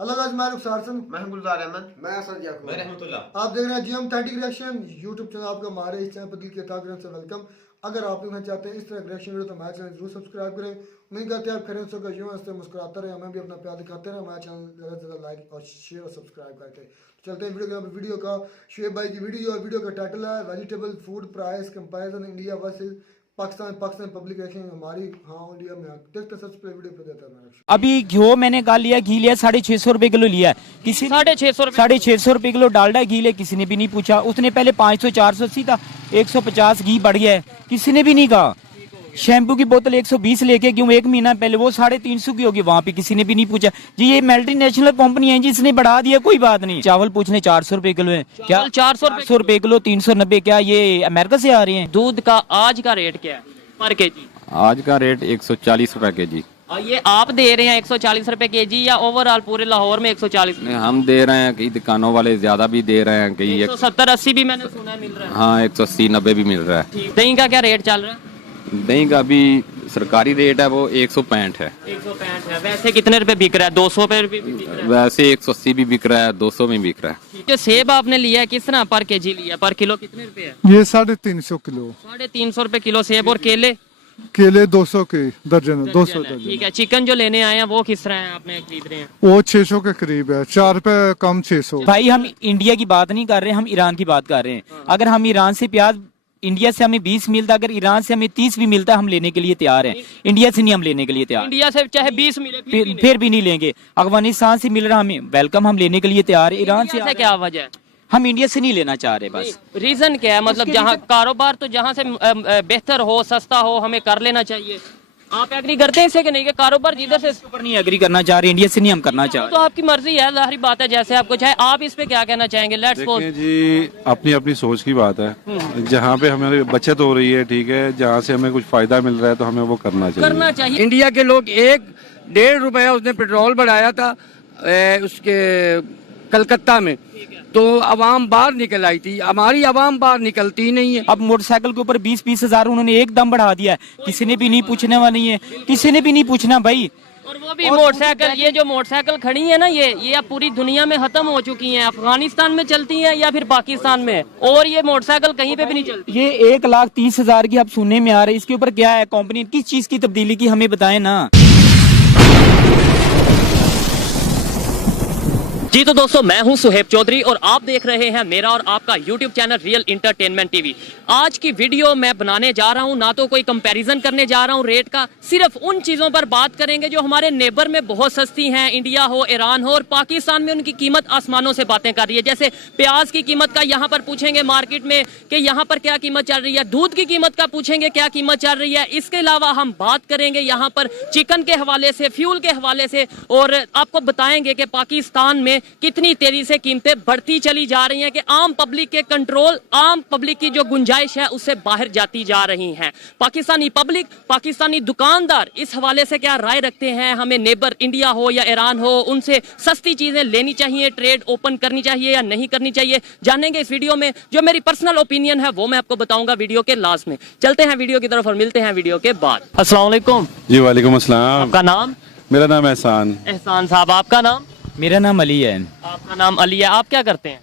Hello guys, मैं रुखसार हसन, मैं हूं गुलजार अहमद, मैं असद याकूब, मैं रहमतुल्लाह। आप देख रहे हैं जीएम 30 रिएक्शन यूट्यूब चैनल। आपका हमारे इस चैनल पर दिल के तहे दिल से वेलकम। अगर आप लोग चाहते हैं इस तरह रिएक्शन वीडियो तो हमारे चैनल जरूर सब्सक्राइब करें। उम्मीद करते हैं आप खैरियत से होकर यूं हंसते मुस्कुराते रहे, हमें भी अपना प्यार दिखाते रहे। हमारे चैनल ज़्यादा से ज़्यादा लाइक और शेयर और सब्सक्राइब करके चलते हैं वीडियो का शुएब भाई की वीडियो का टाइटल है vegetable food price comparison India versus Pakistan public reaction हमारी। हाँ, इंडिया में देखते सबसे पहले वीडियो पे देता है। अभी घी मैंने कहा लिया, घी लिया 650 रुपए किलो लिया है किसी। 650 रुपए किलो डालडा घी लिया, किसी ने भी नहीं पूछा। उसने पहले 500 480 था, 150 घी बढ़ गया है, किसी ने भी नहीं कहा। शैम्पू की बोतल 120 लेके क्यों, एक महीना पहले वो 350 की होगी, वहां पे किसी ने भी नहीं पूछा। जी ये मल्टीनेशनल कंपनी है, जिसने बढ़ा दिया, कोई बात नहीं। चावल पूछने 400 रुपए किलो है क्या? 400 रुपए किलो, 390 क्या ये अमेरिका से आ रहे हैं? दूध का आज का रेट क्या है पर केजी? आज का रेट 140 रुपए केजी। और ये आप दे रहे हैं 140 रुपए केजी या ओवरऑल पूरे लाहौर में 140? नहीं, हम दे रहे हैं, कई दुकानों वाले ज्यादा भी दे रहे हैं, कई 170-80 भी मैंने सुना है मिल रहा है। हाँ 180-90 भी मिल रहा है। दही का क्या रेट चल रहा है? दही का अभी सरकारी रेट है वो 165 है। 165 है। वैसे कितने रुपए बिक रहा है? 200 पे भी बिक रहा है? वैसे 180 भी बिक रहा है, 200 में बिक रहा है। जो सेब आपने लिया है किस तरह पर केजी लिया? पर किलो कितने रुपए है? ये 350 किलो। 350 रुपए किलो सेब। और केले? केले 200 के दर्जन, 200 दर्जन। ठीक है। चिकन जो लेने आए हैं वो किस तरह है आपने खरीद रहे हैं? वो 600 के करीब है, 4 रुपए कम 600। भाई हम इंडिया की बात नहीं कर रहे, हम ईरान की बात कर रहे हैं। अगर हम ईरान से प्याज, इंडिया से हमें 20 मिलता, अगर ईरान से हमें 30 भी मिलता, हम लेने के लिए तैयार हैं। इंडिया से नहीं हम लेने के लिए तैयार। इंडिया से चाहे 20 मिले फिर भी नहीं लेंगे। अफगानिस्तान से मिल रहा हमें वेलकम, हम लेने के लिए तैयार है। ईरान से क्या वजह है? हम इंडिया से नहीं लेना चाह रहे बस। रीजन क्या है? मतलब जहाँ कारोबार तो जहाँ से बेहतर हो, सस्ता हो, हमें कर लेना चाहिए। आप एग्री करते हैं इससे कि नहीं कि कारोबार जिधर से ऊपर नहीं एग्री करना चाह रहे, इंडिया से नहीं हम करना चाह तो रहे। आपकी मर्जी है, जाहिर बात है, जैसे आपको चाहे। आप इस पे क्या कहना चाहेंगे? लेट्स सपोज देखिए जी, अपनी अपनी सोच की बात है। जहाँ पे हमें बचत हो रही है, ठीक है, जहाँ से हमें कुछ फायदा मिल रहा है तो हमें वो करना चाहिए। इंडिया के लोग 1-1.5 रुपया उसने पेट्रोल बढ़ाया था उसके कलकत्ता में, तो अवाम बाहर निकल आई थी। हमारी अवाम बाहर निकलती नहीं है। अब मोटरसाइकिल के ऊपर 20-20 हजार उन्होंने एकदम बढ़ा दिया है, किसी ने भी नहीं पूछने वाला नहीं है, किसी ने भी नहीं पूछना भाई। और वो भी मोटरसाइकिल, ये जो मोटरसाइकिल खड़ी है ना, ये अब पूरी दुनिया में खत्म हो चुकी हैं। अफगानिस्तान में चलती हैं या फिर पाकिस्तान में, और ये मोटरसाइकिल कहीं पे भी नहीं चलती। ये 1,30,000 की अब सुनने में आ रही है। इसके ऊपर क्या है कंपनी किस चीज की तब्दीली की, हमें बताएं ना। जी तो दोस्तों, मैं हूं सुहेब चौधरी और आप देख रहे हैं मेरा और आपका YouTube channel real entertainment TV. आज की वीडियो मैं बनाने जा रहा हूं, ना तो कोई कंपैरिजन करने जा रहा हूं रेट का, सिर्फ उन चीजों पर बात करेंगे जो हमारे नेबर में बहुत सस्ती हैं। इंडिया हो, ईरान हो, और पाकिस्तान में उनकी कीमत आसमानों से बातें कर रही है। जैसे प्याज की कीमत का यहाँ पर पूछेंगे मार्केट में कि यहाँ पर क्या कीमत चल रही है, दूध की कीमत का पूछेंगे क्या कीमत चल रही है। इसके अलावा हम बात करेंगे यहाँ पर चिकन के हवाले से, फ्यूल के हवाले से, और आपको बताएंगे कि पाकिस्तान में कितनी तेजी से कीमतें बढ़ती चली जा रही हैं कि आम पब्लिक के कंट्रोल, आम पब्लिक की जो गुंजाइश है उससे बाहर जाती जा रही हैं। पाकिस्तानी पब्लिक, पाकिस्तानी दुकानदार इस हवाले से क्या राय रखते हैं? हमें नेबर इंडिया हो या ईरान हो, उनसे सस्ती चीजें लेनी चाहिए, ट्रेड ओपन करनी चाहिए या नहीं करनी चाहिए, जानेंगे इस वीडियो में। जो मेरी पर्सनल ओपिनियन है वो मैं आपको बताऊंगा वीडियो के लास्ट में। चलते हैं वीडियो की तरफ और मिलते हैं वीडियो के बाद। अस्सलाम वालेकुम जी वालेकुम अस्सलाम। आपका नाम? मेरा नाम एहसान। एहसान साहब, आपका नाम? मेरा नाम अली है। आपका नाम अली है। आप क्या करते हैं?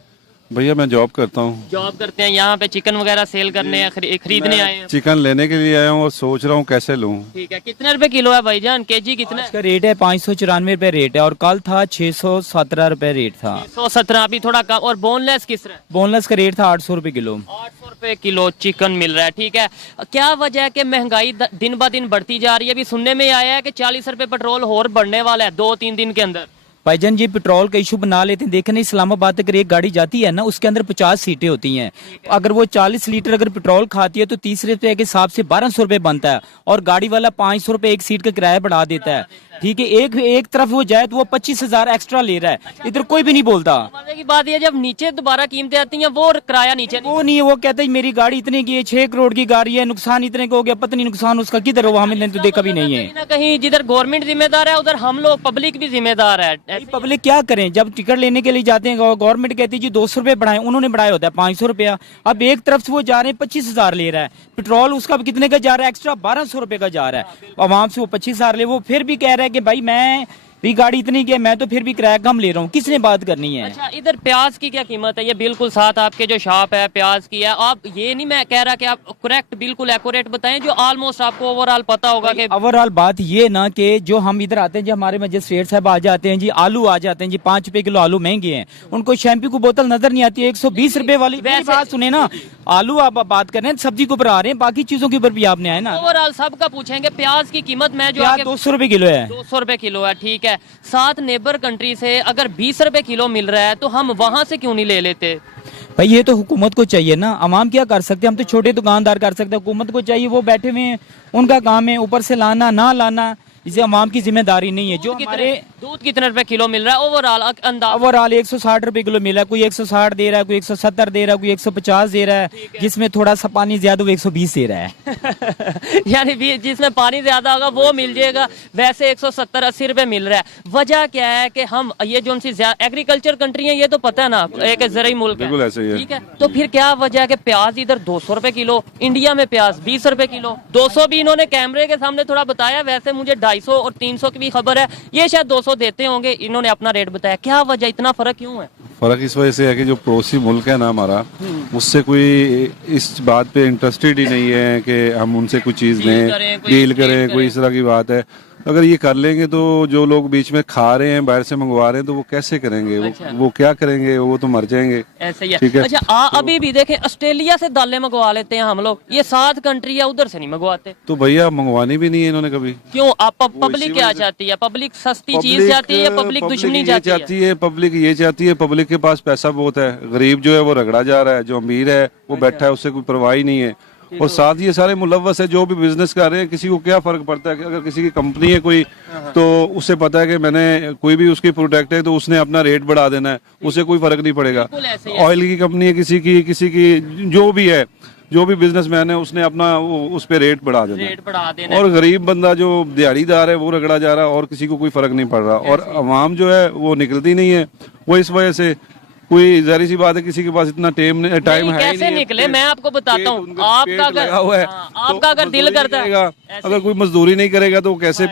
भैया मैं जॉब करता हूँ। जॉब करते हैं। यहाँ पे चिकन वगैरह सेल करने या खरीदने आए हैं? चिकन लेने के लिए आया हूँ और सोच रहा हूँ कैसे लूँ। ठीक है। कितने रुपए किलो है भाईजान? केजी कितना है? इसका रेट है 594 रुपए रेट है, और कल था 617 रुपए रेट था। 117, अभी थोड़ा कम। और बोनलेस किस तरह? बोनलेस का रेट था 800 रुपए किलो। 800 रुपए किलो चिकन मिल रहा है। ठीक है। क्या वजह है कि महंगाई दिन ब दिन बढ़ती जा रही है? अभी सुनने में आया है कि 40 रुपए पेट्रोल और बढ़ने वाला है 2-3 दिन के अंदर। भाईजान जी पेट्रोल का इशू बना लेते हैं। देखने इस्लामाबाद तक एक गाड़ी जाती है ना, उसके अंदर 50 सीटें होती हैं। अगर वो 40 लीटर अगर पेट्रोल खाती है तो 30 रुपए के हिसाब से 1200 रुपए बनता है, और गाड़ी वाला 500 रुपए एक सीट का किराया बढ़ा देता है। ठीक है, एक तरफ वो जाए तो वो 25,000 एक्स्ट्रा ले रहा है, इधर कोई भी नहीं बोलता। मजे की बात ये, जब नीचे दोबारा कीमतें आती हैं वो किराया नीचे वो नहीं है, वो कहता है मेरी गाड़ी इतने की है, 6 करोड़ की गाड़ी है, नुकसान इतने का हो गया, पता नहीं नुकसान उसका किधर हो, हमें तो देखा भी नहीं है। कहीं ना कहीं जिधर गवर्नमेंट जिम्मेदार है उधर हम लोग पब्लिक भी जिम्मेदार है। पब्लिक क्या करें, जब टिकट लेने के लिए जाते हैं गवर्नमेंट कहती है जी 200 रुपए बढ़ाएं, उन्होंने बढ़ाया होता है 500 रुपया। अब एक तरफ से वो जा रहे हैं 25,000 ले रहा है, पेट्रोल उसका कितने का जा रहा है, एक्स्ट्रा 1200 रुपए का जा रहा है। आवाम से वो 25,000 ले, वो फिर भी कह रहा है कि भाई मैं ये गाड़ी इतनी की है, मैं तो फिर भी किराया कम ले रहा हूँ, किसने बात करनी है? अच्छा, इधर प्याज की क्या कीमत है? ये बिल्कुल साथ आपके जो शॉप है प्याज की है, आप ये नहीं मैं कह रहा कि आप करेक्ट बिल्कुल एक्यूरेट बताएं, जो ऑलमोस्ट आपको ओवरऑल पता होगा कि ओवरऑल बात ये ना कि जो हम इधर आते हैं जी, हमारे मजिस्ट्रेट साहब आ जाते हैं जी, आलू आ जाते हैं जी, 5 रुपए किलो आलू महंगे हैं, उनको शैम्पू की बोतल नजर नहीं आती है 120 रुपए वाली। मेरी बात सुने ना, आलू आप बात कर रहे हैं, सब्जी के ऊपर आ रहे हैं, बाकी चीजों के ऊपर भी आपने आए ना। ओवरऑल सबका पूछेंगे। प्याज की कीमत मैं जो प्याज 200 रुपए किलो है। 200 रुपए किलो है, ठीक है। साथ नेबर कंट्री से अगर 20 रुपए किलो मिल रहा है तो हम वहां से क्यों नहीं ले लेते? भाई ये तो हुकूमत को चाहिए ना, अवाम क्या कर सकते हैं, हम तो छोटे दुकानदार कर सकते हैं, हुकूमत को चाहिए, वो बैठे हुए हैं, उनका काम है ऊपर से लाना ना लाना, इसे अवाम की जिम्मेदारी नहीं है। जो हमारे दूध कितने रुपए किलो मिल रहा है ओवरऑल अंदाज? ओवरऑल 160 रुपए किलो मिला है, कोई 160 दे रहा है, कोई 170 दे रहा है, कोई 150 दे रहा है, जिसमें थोड़ा सा पानी ज्यादा वो 120 दे रहा है। यानी जिसमें पानी ज्यादा होगा वो मिल जाएगा, वैसे 170-80 रुपए मिल रहा है। वजह क्या है कि हम ये जो उनसी एग्रीकल्चर कंट्री है, ये तो पता है ना, एक ज़राई मुल्क है, बिल्कुल ऐसे ही है। ठीक है। तो फिर क्या वजह है कि प्याज इधर 200 रुपए किलो, इंडिया में प्याज 20 रुपए किलो? 200 भी इन्होंने कैमरे के सामने थोड़ा बताया, वैसे मुझे 250 और 300 की भी खबर है, ये शायद 200 देते होंगे, इन्होंने अपना रेट बताया। क्या वजह, इतना फर्क क्यों है? फर्क इस वजह से है कि जो पड़ोसी मुल्क है ना हमारा, उससे कोई इस बात पे इंटरेस्टेड ही नहीं है कि हम उनसे कुछ चीज़ लें, डील करें, कोई इस तरह की बात है। अगर ये कर लेंगे तो जो लोग बीच में खा रहे हैं, बाहर से मंगवा रहे हैं, तो वो कैसे करेंगे? वो क्या करेंगे? वो तो मर जाएंगे। ऐसे ही है। ठीक है। अच्छा, अभी भी देखें, ऑस्ट्रेलिया से दालें मंगवा लेते हैं हम लोग, ये 7 कंट्री है, उधर से नहीं मंगवाते। तो भैया मंगवानी भी नहीं है इन्होंने कभी। क्यों? आप पब्लिक क्या चाहती है? पब्लिक सस्ती चीज चाहती है या पब्लिक दुश्मनी चाहती है? पब्लिक ये चाहती है, पब्लिक के पास पैसा बहुत है, गरीब जो है वो रगड़ा जा रहा है, जो अमीर है वो बैठा है, उससे कोई परवाह ही नहीं है। और साथ ये सारे मुलव्वस है जो भी बिजनेस कर रहे हैं, किसी को क्या फर्क पड़ता है कि अगर किसी की कंपनी है कोई, तो उससे पता है कि मैंने कोई भी उसकी प्रोडक्ट है तो उसने अपना रेट बढ़ा देना है, उसे कोई फर्क नहीं पड़ेगा। ऑयल की कंपनी है किसी की जो भी है, जो भी बिजनेसमैन है, उसने अपना उस पे रेट बढ़ा देना है। और गरीब बंदा जो दिहाड़ीदार है वो रगड़ा जा रहा है और किसी को कोई फर्क नहीं पड़ रहा। और अवाम जो है वो निकलती नहीं है, वो इस वजह से कोई जारी सी बात है, किसी के पास इतना टाइम है कैसे निकले? मैं आपको बताता हूँ, आपका अगर दिल करता है, अगर कोई मजदूरी नहीं करेगा तो कैसे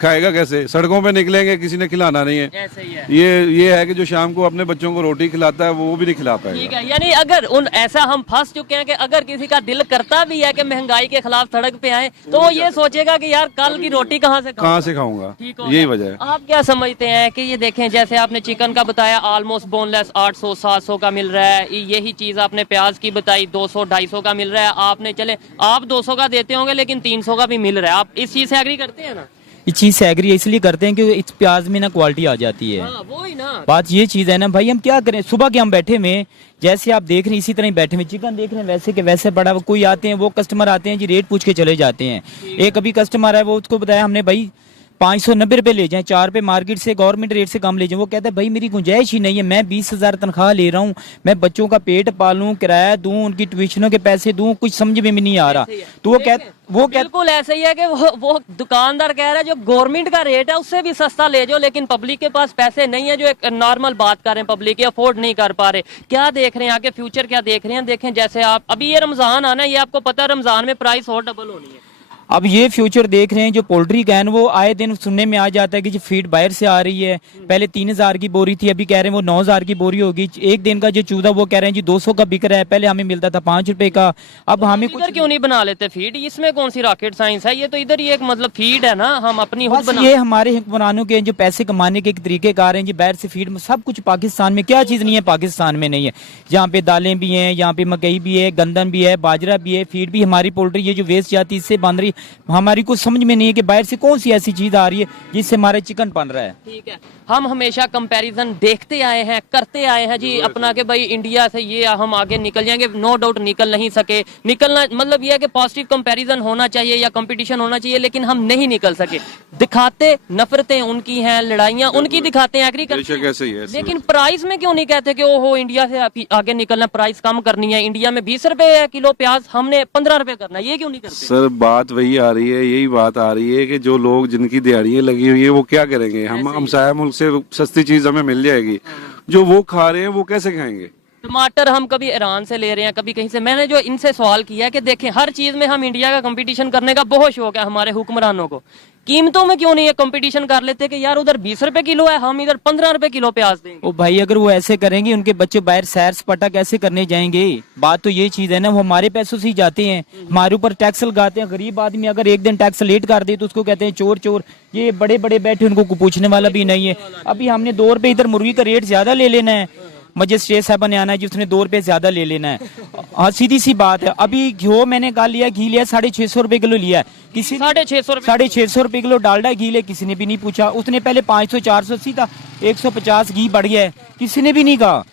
खाएगा? कैसे? सड़कों पे निकलेंगे, किसी ने खिलाना नहीं है। ऐसे ही है। ये है कि जो शाम को अपने बच्चों को रोटी खिलाता है वो भी नहीं खिला पाएगा। ठीक है, यानी अगर ऐसा हम फंस चुके हैं कि अगर किसी का दिल करता भी है कि महंगाई के खिलाफ सड़क पे आए, तो वो ये सोचेगा कि यार कल की रोटी कहाँ से खाऊंगा। यही वजह है। आप क्या समझते हैं कि ये देखें, जैसे आपने चिकन का बताया ऑलमोस्ट बोनलेस 800-700 का मिल रहा है, यही चीज आपने प्याज की बताई 200-250 का मिल रहा है, आपने चले आप 200 का देते होंगे लेकिन 300 का भी मिल रहा है। आप इस चीज से एग्री करते हैं ना? इस चीज से एग्री इसलिए करते हैं कि इस प्याज में ना क्वालिटी आ जाती है। वो ही ना बात ये चीज है ना भाई, हम क्या करें? सुबह के हम बैठे हुए, जैसे आप देख रहे हैं इसी तरह ही बैठे हुए, चिकन देख रहे हैं वैसे के वैसे पड़ा। कोई आते हैं, वो कस्टमर आते हैं जी, रेट पूछ के चले जाते हैं। एक अभी कस्टमर है, वो उसको बताया हमने भाई 590 रुपए ले जाएं, 4 रुपए मार्केट से गवर्नमेंट रेट से कम ले जाएं। वो कहता है भाई मेरी गुंजाइश ही नहीं है, मैं 20,000 तनख्वाह ले रहा हूँ, मैं बच्चों का पेट पालूं, किराया दूं, उनकी ट्यूशनों के पैसे दूं, कुछ समझ में भी नहीं आ रहा। तो वो बिल्कुल ऐसे ही है कि वो दुकानदार कह रहा है जो गवर्नमेंट का रेट है उससे भी सस्ता ले जाओ, लेकिन पब्लिक के पास पैसे नहीं है। जो एक नॉर्मल बात कर रहे हैं, पब्लिक अफोर्ड नहीं कर पा रहे। क्या देख रहे हैं आगे फ्यूचर, क्या देख रहे हैं? देखें, जैसे आप अभी ये रमजान आना है, ये आपको पता है रमजान में प्राइस और डबल होनी है। अब ये फ्यूचर देख रहे हैं, जो पोल्ट्री का है वो आए दिन सुनने में आ जाता है कि जो फीड बाहर से आ रही है, पहले 3,000 की बोरी थी, अभी कह रहे हैं वो 9,000 की बोरी होगी। एक दिन का जो चूजा वो कह रहे हैं जी 200 का बिक रहा है, पहले हमें मिलता था 5 रुपए का। अब हमें कुछ क्यों नहीं बना लेते फीड? इसमें कौन सी रॉकेट साइंस है? ये तो इधर ही एक मतलब फीड है ना, हम अपनी खुद बना। ये हमारे हुक्मरानों के जो पैसे कमाने के तरीके कार हैं जी, बाहर से फीड, सब कुछ पाकिस्तान में क्या चीज नहीं है पाकिस्तान में नहीं है। यहाँ पे दालें भी हैं, यहाँ पे मकई भी है, गंदम भी है, बाजरा भी है, फीड भी हमारी पोल्ट्री ये जो वेस्ट जाती है इससे बन रही। हमारी कुछ समझ में नहीं है कि बाहर से कौन सी ऐसी चीज आ रही है जिससे हमारे चिकन बन रहा है। ठीक है, हम हमेशा कंपैरिजन देखते आए हैं, करते आए हैं जी अपना कि भाई इंडिया से ये हम आगे निकल जाएंगे। नो डाउट निकल नहीं सके, निकलना मतलब ये है कि पॉजिटिव कंपैरिजन होना चाहिए या कंपटीशन होना चाहिए, लेकिन हम नहीं निकल सके। दिखाते नफरतें उनकी हैं, लड़ाइयां उनकी दिखाते हैं, एग्री करते हैं, लेकिन प्राइस में क्यों नहीं कहते कि ओहो इंडिया से आगे निकलना, प्राइस कम करनी है। इंडिया में 20 रुपए है किलो प्याज, हमने 15 रुपए करना है, ये क्यों नहीं करते? सर बात वही आ रही है, यही बात आ रही है कि जो लोग जिनकी दिहाड़ियां लगी हुई है वो क्या करेंगे? हम हमसाया मुल्क से सस्ती चीज हमें मिल जाएगी, जो वो खा रहे हैं वो कैसे खाएंगे? टमाटर हम कभी ईरान से ले रहे हैं, कभी कहीं से। मैंने जो इनसे सवाल किया है कि देखें, हर चीज में हम इंडिया का कंपटीशन करने का बहुत शौक है हमारे हुक्मरानों को, कीमतों में क्यों नहीं है कंपटीशन कर लेते कि यार उधर 20 रुपए किलो है, हम इधर 15 रुपए किलो प्याज देंगे। ओ भाई, अगर वो ऐसे करेंगे उनके बच्चे बाहर सैर सपाटा कैसे करने जाएंगे? बात तो ये चीज है ना, वो हमारे पैसों से ही जाते हैं, हमारे ऊपर टैक्स लगाते हैं। गरीब आदमी अगर एक दिन टैक्स लेट कर दे तो उसको कहते हैं चोर चोर। ये बड़े बड़े बैठे, उनको कोई पूछने वाला भी नहीं है। अभी हमने 2 रुपए इधर मुर्गी का रेट ज्यादा ले लेना है, मजिस्ट्रेट साहब ने आना है जिसने 2 रुपए ज्यादा ले लेना है। हाँ, सीधी सी बात है। अभी घी मैंने कहा लिया, घी लिया 650 रुपए किलो लिया है, किसी 650 रुपए किलो डालडा घी लिया, किसी ने भी नहीं पूछा। उसने पहले 500 480 था, 150 घी बढ़ गया है, किसी ने भी नहीं कहा।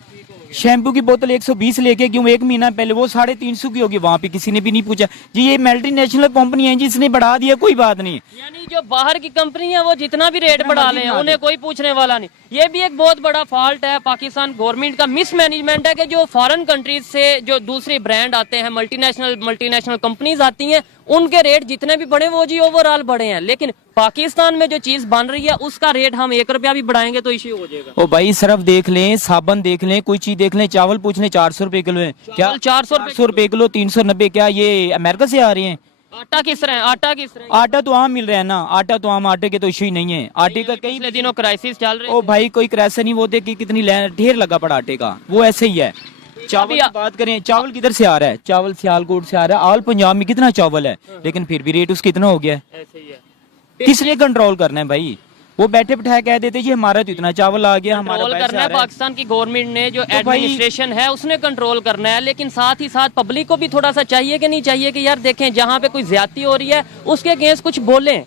शैम्पू की बोतल 120 लेके क्यों, 1 महीना पहले वो 350 की होगी, वहां पे किसी ने भी नहीं पूछा। जी ये मल्टीनेशनल कंपनी है, जिसने बढ़ा दिया, कोई बात नहीं। यानी जो बाहर की कंपनी है वो जितना भी रेट बढ़ा ले उन्हें कोई पूछने वाला नहीं। ये भी एक बहुत बड़ा फॉल्ट है पाकिस्तान गवर्नमेंट का, मिसमैनेजमेंट है कि जो फॉरेन कंट्रीज से जो दूसरे ब्रांड आते हैं, मल्टीनेशनल कंपनीज आती हैं, उनके रेट जितने भी बढ़े वो जी ओवरऑल बढ़े हैं, लेकिन पाकिस्तान में जो चीज बन रही है उसका रेट हम 1 रुपया भी बढ़ाएंगे तो इश्यू हो जाएगा। ओ भाई, सरफ देख लें, साबन देख लें, कोई चीज देख लें, चावल पूछ लें, 400 रुपए किलो है क्या? 400 रुपए किलो, 390। क्या ये अमेरिका से आ रहे हैं? आटा किस तरह है? आटा तो आम मिल रहा है ना, आटा तो आम, आटे के तो इश्यू ही नहीं है। आटे का कई पिछले दिनों क्राइसिस चल रहे। ओ भाई, कोई क्राइसिस नहीं, वो देखिए कितनी ढेर लगा पड़ा आटे का, वो ऐसे ही है। चावल की बात करें, चावल किधर से आ रहा है? चावल सियालकोट से आ रहा है। ऑल पंजाब में कितना चावल है, लेकिन फिर भी रेट उसका इतना हो गया है। ऐसे ही है। किसने कंट्रोल करना है भाई? वो बैठे बिठाए कह देते जी हमारा तो इतना चावल आ गया, हमारा कंट्रोल करना है पाकिस्तान की गवर्नमेंट ने, जो एडमिनिस्ट्रेशन है उसने कंट्रोल करना है, लेकिन साथ ही साथ पब्लिक को भी थोड़ा सा चाहिए कि नहीं चाहिए कि यार देखें जहाँ पे कोई ज्यादती हो रही है उसके अगेंस्ट कुछ बोलें।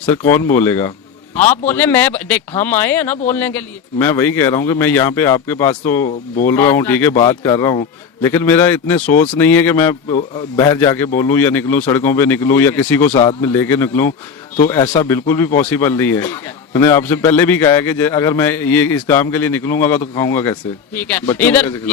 सर कौन बोलेगा? आप बोले, मैं देख हम आए हैं ना बोलने के लिए। मैं वही कह रहा हूँ कि मैं यहाँ पे आपके पास तो बोल रहा हूँ, ठीक है, बात कर रहा हूँ, लेकिन मेरा इतने सोच नहीं है कि मैं बाहर जाके बोलूँ या निकलूँ, सड़कों पे निकलूँ या किसी को साथ में लेके निकलूँ, तो ऐसा बिल्कुल भी पॉसिबल नहीं है। मैंने आपसे पहले भी कहा है कि अगर मैं ये इस काम के लिए निकलूंगा तो खाऊंगा कैसे? ठीक है,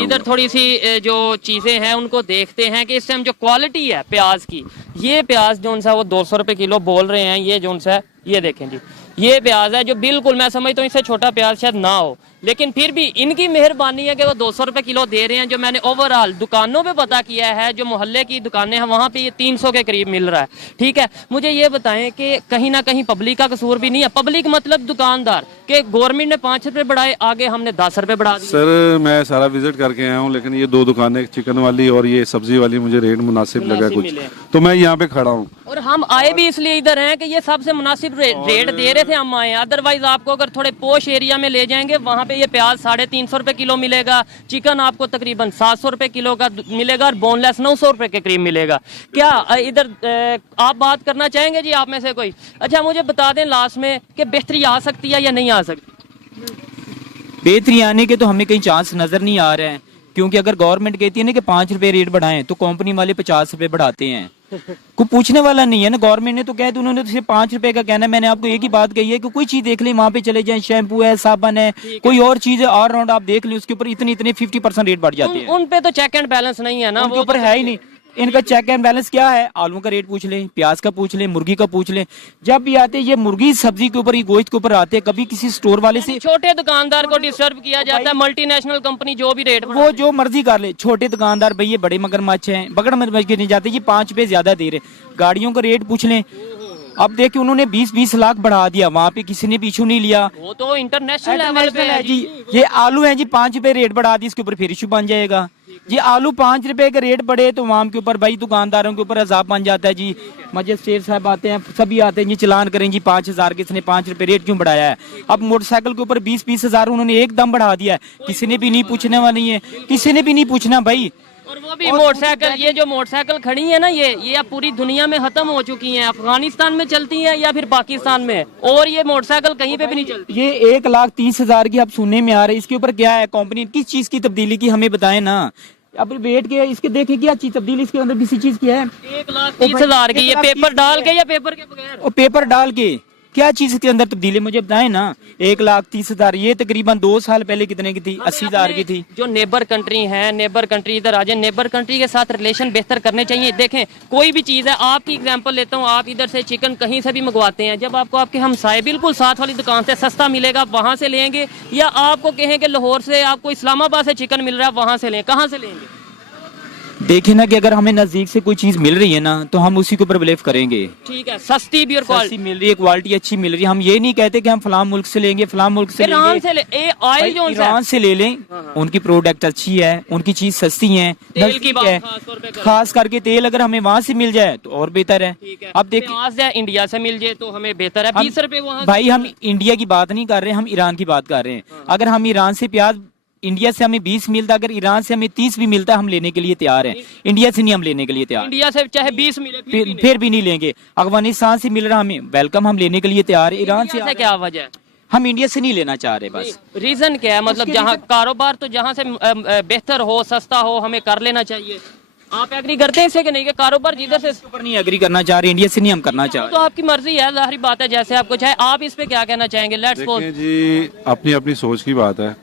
इधर थोड़ी सी जो चीजें हैं उनको देखते हैं कि इस टाइम जो क्वालिटी है प्याज की, ये प्याज जो सा वो 200 रुपए किलो बोल रहे हैं, ये जो सा ये देखें जी, ये प्याज है जो बिल्कुल मैं समझता हूँ इससे छोटा प्याज शायद ना हो, लेकिन फिर भी इनकी मेहरबानी है कि वो 200 रुपए किलो दे रहे हैं। जो मैंने ओवरऑल दुकानों पे पता किया है, जो मोहल्ले की दुकानें हैं वहाँ पे ये 300 के करीब मिल रहा है। ठीक है, मुझे ये बताएं कि कहीं ना कहीं पब्लिक का कसूर भी नहीं है? पब्लिक मतलब दुकानदार के गवर्नमेंट ने 5 रुपए बढ़ाए, आगे हमने 10 रुपए बढ़ा दिए। सर मैं सारा विजिट करके आया हूँ, लेकिन ये 2 दुकानें, चिकन वाली और ये सब्जी वाली, मुझे रेट मुनासिब लगा कुछ, तो मैं यहाँ पे खड़ा हूँ। और हम आए भी इसलिए इधर हैं कि ये सबसे मुनासिब रेट दे रहे थे, हम आए। अदरवाइज आपको अगर थोड़े पोश एरिया में ले जाएंगे वहाँ पे ये प्याज 350 रुपए किलो मिलेगा, चिकन आपको तकरीबन 700 रुपए किलो का मिलेगा और बोनलेस 900 रुपए के करीब मिलेगा। क्या इधर आप बात करना चाहेंगे जी, आप में से कोई? अच्छा मुझे बता दें लास्ट में कि बेहतरी आ सकती है या नहीं आ सकती? बेहतरी आने के तो हमें कहीं चांस नजर नहीं आ रहे हैं, क्योंकि अगर गवर्नमेंट कहती है ना कि 5 रुपए रेट बढ़ाएं तो कंपनी वाले 50 रुपए बढ़ाते हैं। कोई पूछने वाला नहीं है ना, गवर्नमेंट ने तो कह दिया, उन्होंने तो सिर्फ 5 रुपए का कहना है। मैंने आपको एक ही बात कही है कि कोई चीज देख ले, वहां पे चले जाएं, शैम्पू है, साबन है, कोई और चीज है, ऑल राउंड आप देख लें, उसके ऊपर इतने 50% रेट बढ़ जाते हैं। उन पे तो चेक एंड बैलेंस नहीं है ना, उनके ऊपर है ही नहीं। इनका चेक एंड बैलेंस क्या है? आलू का रेट पूछ लें, प्याज का पूछ लें, मुर्गी का पूछ लें। जब भी आते ये मुर्गी सब्जी के ऊपर, ये गोश्त के ऊपर आते, कभी किसी स्टोर वाले से छोटे दुकानदार को डिस्टर्ब किया जाता है। मल्टीनेशनल कंपनी जो भी रेट, वो जो मर्जी कर ले, छोटे दुकानदार भैया बड़े मगरमच्छ हैं, बगड़ मगरमच्छ के नहीं जाते, ये 5 रुपए ज्यादा दे रहे। गाड़ियों का रेट पूछ लें, अब देखिए उन्होंने 20-20 लाख बढ़ा दिया, वहाँ पे किसी ने भी इशू नहीं लिया। वो तो इंटरनेशनल लेवल पे है जी। ये आलू है जी, 5 रुपए रेट बढ़ा दी, इसके ऊपर फिर इशू बन जाएगा जी। आलू 5 रुपए का रेट बढ़े तो वहाँ के ऊपर भाई दुकानदारों के ऊपर अजाब बन जाता है जी। मजिस्ट्रेट साहब आते हैं, सभी आते हैं जी, चलान करें जी 5000 किसने 5 रुपए रेट क्यों बढ़ाया है? अब मोटरसाइकिल के ऊपर 20-20 हजार उन्होंने एकदम बढ़ा दिया है, किसी ने भी नहीं पूछने वाला नहीं है, किसी ने भी नहीं पूछना भाई। और वो भी मोटरसाइकिल, ये जो मोटरसाइकिल खड़ी है ना, ये अब पूरी दुनिया में खत्म हो चुकी हैं। अफगानिस्तान में चलती हैं या फिर पाकिस्तान में, और ये मोटरसाइकिल कहीं पे भी नहीं चलती। ये 1,30,000 की अब सुनने में आ रही है, इसके ऊपर क्या है? कंपनी किस चीज की तब्दीली की हमें बताएं ना। अब वेट के इसके देखें क्या चीज तब्दीली इसके अंदर किसी चीज की है? 1,30,000 की, ये पेपर डाल के या पेपर के बगैर? और पेपर डाल के क्या चीज के अंदर तब्दीली मुझे बताएं ना। 1,30,000 ये तकरीबन 2 साल पहले कितने की थी? 80,000 की थी। जो नेबर कंट्री है, नेबर कंट्री इधर आ जाए, नेबर कंट्री के साथ रिलेशन बेहतर करने चाहिए। देखें कोई भी चीज़ है, आपकी एग्जांपल लेता हूँ, आप इधर से चिकन कहीं से भी मंगवाते हैं, जब आपको आपके हमसाए बिल्कुल साथ वाली दुकान से सस्ता मिलेगा वहाँ से लेंगे, या आपको कहें कि लाहौर से आपको इस्लामाबाद से चिकन मिल रहा है वहाँ से लें, कहाँ से लेंगे? देखे ना कि अगर हमें नजदीक से कोई चीज मिल रही है ना तो हम उसी के ऊपर बिलीव करेंगे। ठीक है, सस्ती भी और सस्ती मिल रही है, क्वालिटी अच्छी मिल रही है। हम ये नहीं कहते कि हम फलां मुल्क से लेंगे, फलां मुल्क से ईरान लेंगे। से ले, ऑयल जो ईरान से ले लें, उनकी प्रोडक्ट अच्छी है, उनकी चीज सस्ती है, तेल की बात है। खास तौर पे करें। खास करके तेल अगर हमें वहाँ से मिल जाए तो और बेहतर है। ठीक है, अब देखिए प्याज है इंडिया से मिल जाए तो हमें बेहतर है। 20 रुपए वहाँ भाई, हम इंडिया की बात नहीं कर रहे, हम ईरान की बात कर रहे हैं। अगर हम ईरान से प्याज, इंडिया से हमें 20 मिलता, अगर ईरान से हमें 30 भी मिलता, हम लेने के लिए तैयार हैं। इंडिया से नहीं हम लेने के लिए तैयार, इंडिया से चाहे 20 मिले फिर भी नहीं लेंगे। अफगानिस्तान से मिल रहा हमें वेलकम, हम लेने के लिए तैयार है। ईरान से क्या वजह है? हम इंडिया से नहीं लेना चाह रहे बस। रीजन क्या है? मतलब जहाँ कारोबार तो जहाँ से बेहतर हो, सस्ता हो, हमें कर लेना चाहिए। आप एग्री करते हैं इससे कि नहीं कि कारोबार जिधर से ऊपर नहीं एग्री करना चाह रहे, इंडिया से नहीं हम करना चाह तो आपकी मर्जी है, जाहिर बात है, जैसे आपको चाहे। आप इस पे क्या कहना चाहेंगे? लेट्स देखिए जी, अपनी अपनी सोच की बात है।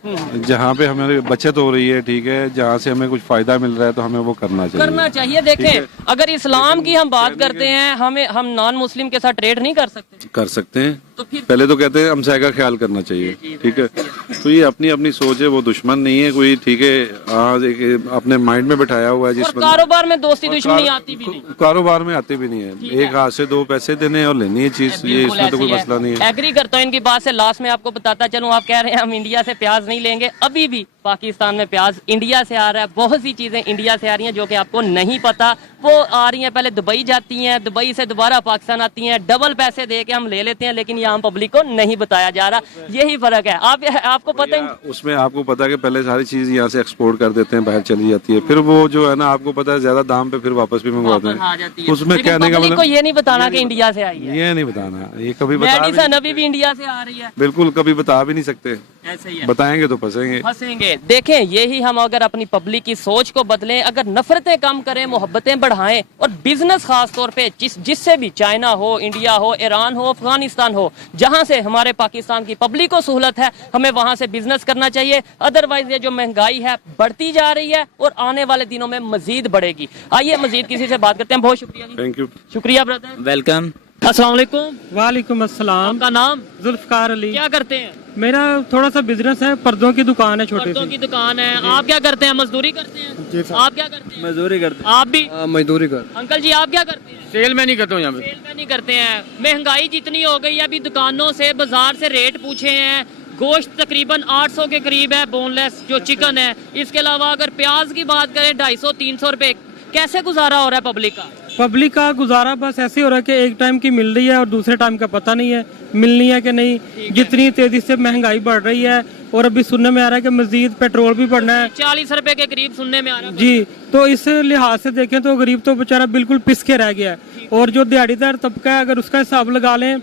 जहाँ पे हमारी बचत हो रही है, ठीक है, जहाँ से हमें कुछ फायदा मिल रहा है तो हमें वो करना चाहिए। देखें, अगर इस्लाम की हम बात करते हैं, हम नॉन मुस्लिम के साथ ट्रेड नहीं कर सकते हैं। तो फिर पहले तो कहते हैं हमसाय का ख्याल करना चाहिए, ठीक है। तो ये अपनी अपनी सोच है, वो दुश्मन नहीं है कोई, ठीक है। आज अपने माइंड में बैठाया हुआ है और कारोबार में दोस्ती दुश्मनी आती भी नहीं, कारोबार में आते भी नहीं है। एक हाथ से 2 पैसे देने और लेनी है चीज, ये इसमें तो कोई मसला नहीं है। एग्री करता हूँ इनकी बात से। लास्ट में आपको बताता चलूँ, आप कह रहे हैं हम इंडिया से प्याज नहीं लेंगे। अभी भी पाकिस्तान में प्याज इंडिया से आ रहा है, बहुत सी चीजें इंडिया से आ रही हैं जो कि आपको नहीं पता। वो आ रही हैं, पहले दुबई जाती हैं, दुबई से दोबारा पाकिस्तान आती हैं, डबल पैसे दे के हम ले लेते हैं, लेकिन यहाँ पब्लिक को नहीं बताया जा रहा। यही फर्क है। आपको पता है उसमें, आपको पता है कि पहले सारी चीज यहाँ से एक्सपोर्ट कर देते हैं, बाहर चली जाती है, फिर वो जो है ना, आपको पता है ज्यादा दाम पे फिर वापस भी मंगवाते हैं। उसमें कहने का मतलब को ये नहीं बताना कि इंडिया से आई है, ये नहीं बताना, ये कभी मेडिसन अभी भी इंडिया से आ रही है, बिल्कुल कभी बता भी नहीं सकते। ऐसे ही है। बताएंगे तो फंसेंगे। देखें, यही हम अगर अपनी पब्लिक की सोच को बदलें, अगर नफरतें कम करें, मोहब्बतें बढ़ाएं, और बिजनेस खास तौर पे जिससे भी, चाइना हो, इंडिया हो, ईरान हो, अफगानिस्तान हो, जहां से हमारे पाकिस्तान की पब्लिक को सहूलत है, हमें वहां से बिजनेस करना चाहिए। अदरवाइज ये जो महंगाई है बढ़ती जा रही है और आने वाले दिनों में मजीद बढ़ेगी। आइए मजीद किसी से बात करते हैं। बहुत शुक्रिया। Thank you. शुक्रिया ब्रदर। वेलकम। अस्सलाम वालेकुम। वालेकुम अस्सलाम। आपका नाम? जुल्फकार अली। क्या करते हैं? मेरा थोड़ा सा बिजनेस है, पर्दों की दुकान है, छोटी पर्दों सी। की दुकान है। आप क्या करते हैं? मजदूरी करते हैं? जी सर। आप क्या करते हैं? मजदूरी करते आप भी? मजदूरी कर। अंकल जी आप क्या करते हैं? सेल में नहीं करता हूँ यहाँ पे। सेल में नहीं करते हैं। महंगाई जितनी हो गई है, अभी दुकानों से, बाजार से रेट पूछे हैं। गोश्त तकरीबन 800 के करीब है, बोनलेस जो चिकन है। इसके अलावा अगर प्याज की बात करें 250-300 रुपए। कैसे गुजारा हो रहा है पब्लिक का? पब्लिक का गुजारा बस ऐसे हो रहा है कि एक टाइम की मिल रही है और दूसरे टाइम का पता नहीं है मिलनी है कि नहीं। जितनी तेजी से महंगाई बढ़ रही है, और अभी सुनने में आ रहा है कि मजीद पेट्रोल भी बढ़ना है। 40 रुपए के करीब सुनने में आ रहा है जी। तो इस लिहाज से देखें तो गरीब तो बेचारा बिल्कुल पिस के रह गया है। और जो दिहाड़ीदार तबका है, अगर उसका हिसाब लगा लें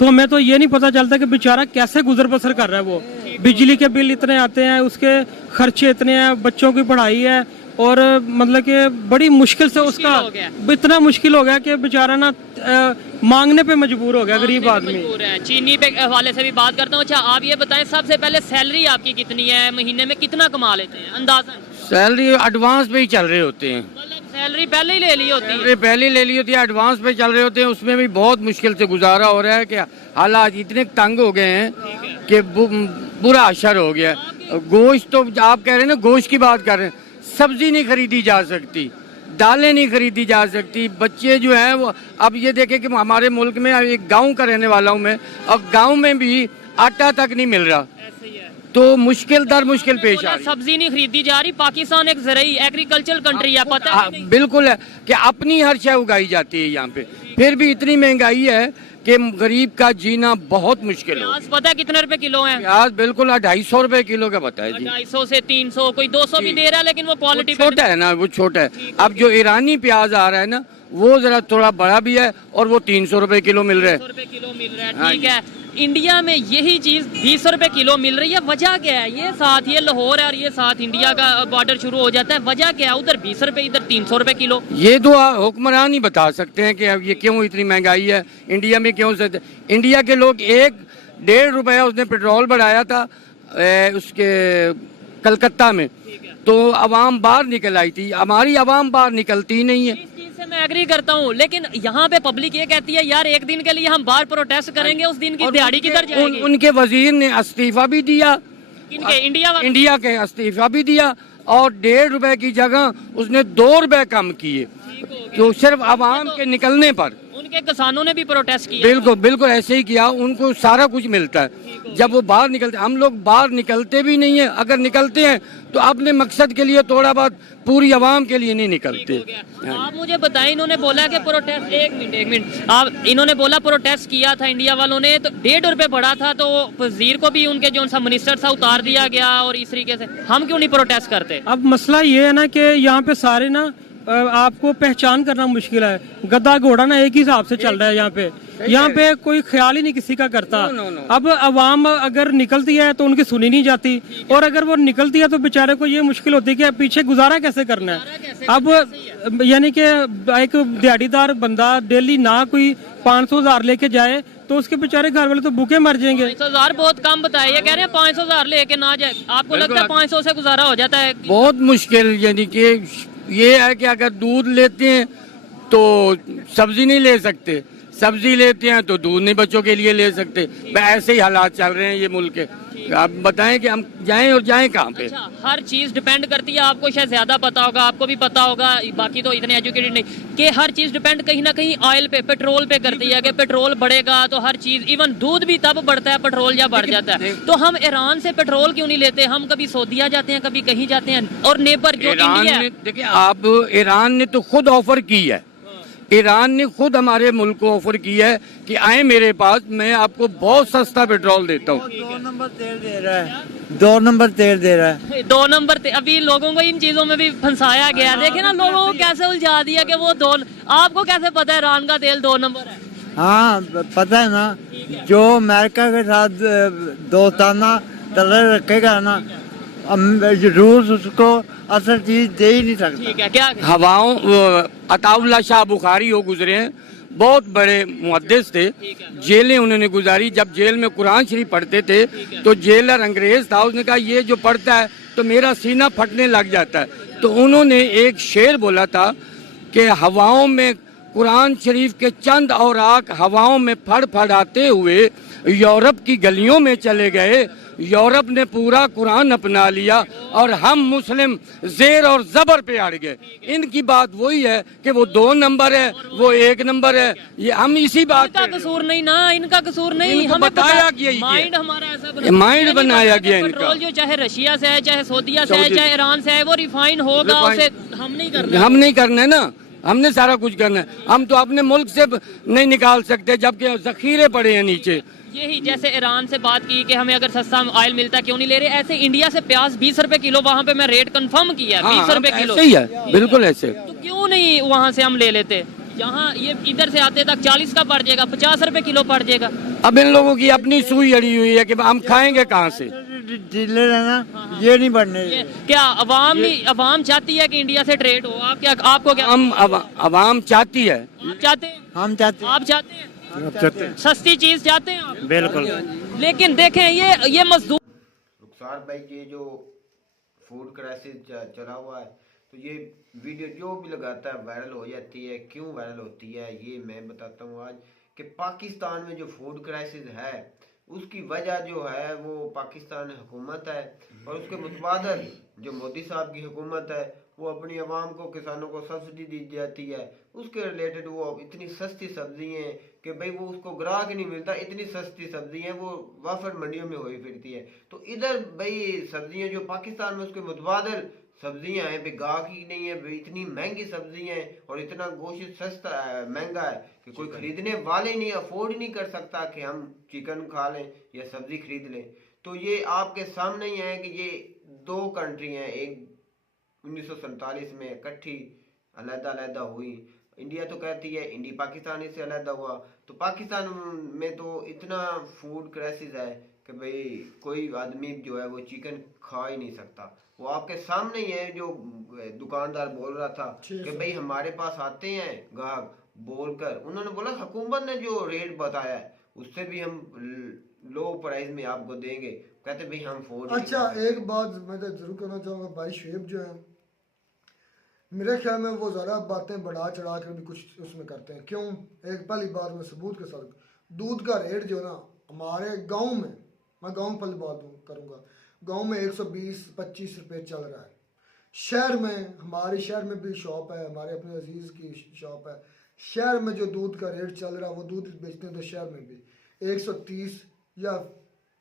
तो हमें तो ये नहीं पता चलता कि बेचारा कैसे गुजर बसर कर रहा है। वो बिजली के बिल इतने आते हैं, उसके खर्चे इतने हैं, बच्चों की पढ़ाई है, और मतलब कि बड़ी मुश्किल से उसका इतना मुश्किल हो गया कि बेचारा ना मांगने पे मजबूर हो गया गरीब आदमी। चीनी पे हवाले से भी बात करता हूँ। अच्छा आप ये बताएं, सबसे पहले सैलरी आपकी कितनी है? महीने में कितना कमा लेते हैं अंदाजन? सैलरी एडवांस पे ही चल रहे होते हैं। मतलब सैलरी पहले ही ले ली होती है? सैलरी पहले ही ले ली होती है, एडवांस पे चल रहे होते हैं। उसमें भी बहुत मुश्किल से गुजारा हो रहा है कि हालात इतने तंग हो गए हैं कि बुरा असर हो गया। गोश्त तो आप कह रहे हैं ना, गोश्त की बात कर रहे हैं, सब्जी नहीं खरीदी जा सकती, दालें नहीं खरीदी जा सकती। बच्चे जो हैं वो, अब ये देखें कि हमारे मुल्क में, एक गांव का रहने वाला हूं मैं, और गांव में भी आटा तक नहीं मिल रहा, तो मुश्किल दर मुश्किल पेश आ रही। सब्जी नहीं खरीदी जा रही। पाकिस्तान एक ज़राई एग्रीकल्चरल कंट्री है, पता है? बिल्कुल है कि अपनी हर शय उगाई जाती है यहाँ पे, फिर भी इतनी महंगाई है कि गरीब का जीना बहुत मुश्किल है। प्याज पता है कितने रुपए किलो है? प्याज बिल्कुल 250 रुपए किलो का बताया जी। 250 से 300, कोई 200 भी दे रहा है, लेकिन वो क्वालिटी छोटा है ना, वो छोटा है। अब जो ईरानी प्याज आ रहा है ना, वो जरा थोड़ा बड़ा भी है, और वो 300 रुपए किलो मिल रहा है। 300 रुपए किलो मिल रहा है। ठीक है। इंडिया में यही चीज 20 रुपए किलो मिल रही है, वजह क्या है? ये साथ ये लाहौर है और ये साथ इंडिया का बॉर्डर शुरू हो जाता है, वजह क्या है? उधर 20 रुपए, इधर 300 रुपए किलो। ये तो हुक्मरान ही बता सकते हैं कि अब ये क्यों इतनी महंगाई है इंडिया में, क्यों से इंडिया के लोग 1-1.5 रुपया उसने पेट्रोल बढ़ाया था उसके कलकत्ता में, तो अवाम बाहर निकल आई थी। हमारी अवाम बाहर निकलती ही नहीं है। इस चीज से मैं एग्री करता हूँ, लेकिन यहाँ पे पब्लिक ये कहती है यार एक दिन के लिए हम बाहर प्रोटेस्ट करेंगे, उस दिन की और दिहाड़ी किधर जाएगी? उनके वजीर ने इस्तीफा भी दिया, इनके इंडिया के इस्तीफा भी दिया, और 1.5 रुपए की जगह उसने 2 रुपए कम किए, तो सिर्फ अवाम के निकलने पर। उनके किसानों ने भी प्रोटेस्ट किया। बिल्कुल बिल्कुल ऐसे ही किया, उनको सारा कुछ मिलता है जब वो बाहर निकलते। हम लोग बाहर निकलते भी नहीं है, अगर निकलते हैं तो अपने मकसद के लिए, थोड़ा बहुत, पूरी आवाम के लिए नहीं निकलते। आप मुझे बताएं, इन्होंने बोला कि प्रोटेस्ट, एक मिनट आप, इन्होंने बोला प्रोटेस्ट किया था इंडिया वालों ने, तो 1.5 रुपए बढ़ा था, तो वजीर को भी उनके जो सा मिनिस्टर था उतार दिया गया, और इस तरीके से हम क्यों नहीं प्रोटेस्ट करते? अब मसला ये है ना कि यहाँ पे सारे ना आपको पहचान करना मुश्किल है। गधा घोड़ा ना एक ही हिसाब से चल रहा है यहाँ पे कोई ख्याल ही नहीं किसी का करता। अब अवाम अगर निकलती है तो उनकी सुनी नहीं जाती, और अगर वो निकलती है तो बेचारे को ये मुश्किल होती है कि पीछे गुजारा कैसे करना है। अब यानी कि एक दिहाड़ीदार बंदा डेली ना कोई 500,000 लेके जाए तो उसके बेचारे घर वाले तो भूखे मर जाएंगे। 500,000 बहुत कम बताए, ये कह रहे हैं 500,000 लेके ना जाए। आपको लगता है 500 से गुजारा हो जाता है? बहुत मुश्किल, यानी कि ये है कि अगर दूध लेते हैं तो सब्जी नहीं ले सकते, सब्जी लेते हैं तो दूध नहीं बच्चों के लिए ले सकते। ऐसे ही हालात चल रहे हैं ये मुल्क के। आप बताएं कि हम जाएं और जाएं कहाँ पे? अच्छा, हर चीज डिपेंड करती है, आपको शायद ज्यादा पता होगा, आपको भी पता होगा, बाकी तो इतने एजुकेटेड नहीं, कि हर चीज डिपेंड कहीं ना कहीं ऑयल पे, पेट्रोल पे करती है, कि पेट्रोल बढ़ेगा तो हर चीज, इवन दूध भी तब बढ़ता है पेट्रोल जब बढ़ जाता है। तो हम ईरान से पेट्रोल क्यों नहीं लेते? हम कभी सऊदीया जाते हैं, कभी कहीं जाते हैं, और नेबर जो इंडिया है। देखिए, आप ईरान ने तो खुद ऑफर की है, ईरान ने खुद हमारे मुल्क को ऑफर किया है कि आए मेरे पास, मैं आपको बहुत सस्ता पेट्रोल देता हूँ। 2 नंबर तेल दे रहा है, 2 नंबर तेल दे रहा है। 2 नंबर अभी लोगों को इन चीजों में भी फंसाया गया। देखे ना, लोगों को कैसे उलझा दिया कि वो 2। आपको कैसे पता है ईरान का तेल 2 नंबर है? हाँ पता है ना, जो अमेरिका के साथ दोस्ताना तलर रखेगा ना, रूस उसको असल चीज दे ही नहीं सकता। ठीक है, क्या हवाओं, अताउल्ला शाह बुखारी हो गुजरे हैं, बहुत बड़े मुहद्दिस थे, जेलें उन्होंने गुजारी। जब जेल में कुरान शरीफ पढ़ते थे तो जेलर अंग्रेज था, उसने कहा ये जो पढ़ता है तो मेरा सीना फटने लग जाता है। तो उन्होंने एक शेर बोला था कि हवाओं में कुरान शरीफ के चंद औराक हवाओं में फड़फड़ाते हुए यूरोप की गलियों में चले गए, यूरोप ने पूरा कुरान अपना लिया और हम मुस्लिम जेर और जबर पे अड़ गए। इनकी बात वही है कि वो 2 नंबर है, वो 1 नंबर है। ये हम इसी बात इनका कसूर नहीं ना, इनका कसूर नहीं, इनको हमें बताया पता, गया, माइंड हमारा ऐसा माइंड बनाया गया इनका। पेट्रोल जो चाहे रशिया से है, चाहे सऊदीया से है, चाहे ईरान से है, वो रिफाइन होगा, उसे हम नहीं करना। हम नहीं करना है ना, हमने सारा कुछ करना है। हम तो अपने मुल्क से नहीं निकाल सकते जबकि जखीरे पड़े हैं नीचे। यही जैसे ईरान से बात की कि हमें अगर सस्ता ऑयल मिलता है क्यों नहीं ले रहे, ऐसे इंडिया से प्याज 20 रुपए किलो, वहाँ पे मैं रेट कंफर्म किया, 20 रुपए किलो। ऐसे ही है, बिल्कुल ऐसे। तो क्यों नहीं वहाँ से हम ले लेते? यहाँ ये इधर से आते तक 40 का पड़ जाएगा, 50 रुपए किलो पड़ जाएगा। अब इन लोगों की अपनी सुई अड़ी हुई है कि हम खाएंगे कहाँ से। डीलर है ना, ये नहीं बढ़ने। क्या अवाम चाहती है कि इंडिया से ट्रेड हो? आप क्या, आपको क्या? हम अवाम चाहती है, आप चाहते हैं? हम चाहते आप चाहते हैं? सस्ती चीज चाहते हैं आप? बिल्कुल। लेकिन देखें ये मजदूर, रुखसार भाई, ये जो फूड क्राइसिस चला हुआ है, तो ये वीडियो जो भी लगाता है वायरल हो जाती है। क्यों वायरल होती है ये मैं बताता हूँ आज, कि पाकिस्तान में जो फूड क्राइसिस है उसकी वजह जो है वो पाकिस्तान हुकूमत है, और उसके मुतबादल जो मोदी साहब की हुकूमत है वो अपनी आवाम को, किसानों को सब्सिडी दी जाती है। उसके रिलेटेड वो इतनी सस्ती सब्जी हैं कि भाई वो उसको ग्राहक नहीं मिलता, इतनी सस्ती सब्जी हैं वो वाफर मंडियों में हुई फिरती है। तो इधर भाई सब्जियां जो पाकिस्तान में, उसके मुतबादल सब्जियां हैं, भाई गाहक ही नहीं है, भाई इतनी महंगी सब्जी हैं और इतना गोश्त सस्ता महंगा है कि कोई खरीदने वाले नहीं, अफोर्ड नहीं कर सकता कि हम चिकन खा लें या सब्जी खरीद लें। तो ये आपके सामने ही है कि ये 2 कंट्री हैं, एक 1947 में इकट्ठी अलहदा अलहदा हुई, इंडिया तो कहती है इंडिया पाकिस्तान से अलग हुआ, तो पाकिस्तान में तो इतना फूड क्राइसिस है कि भाई कोई आदमी जो है वो चिकन खा ही नहीं सकता। वो आपके सामने ही है, जो दुकानदार बोल रहा था कि भाई हमारे पास आते हैं ग्राहक बोलकर, उन्होंने बोला हुकूमत ने जो रेट बताया है उससे भी हम लो प्राइस में आपको देंगे, कहते भाई हम फोर्ड। अच्छा एक बात मैं तो जरूर कहना चाहूँगा, भाई शुएब जो है मेरे ख्याल में वो ज़रा बातें बढ़ा चढ़ा कर भी कुछ उसमें करते हैं। क्यों? एक पहली बात मैं सबूत के साथ, दूध का रेट जो ना हमारे गांव में, मैं गांव पहली बात करूँगा, गांव में 120-25 रुपये चल रहा है। शहर में, हमारे शहर में भी शॉप है, हमारे अपने अजीज़ की शॉप है, शहर में जो दूध का रेट चल रहा है वो दूध बेचते हैं तो शहर में भी 130 या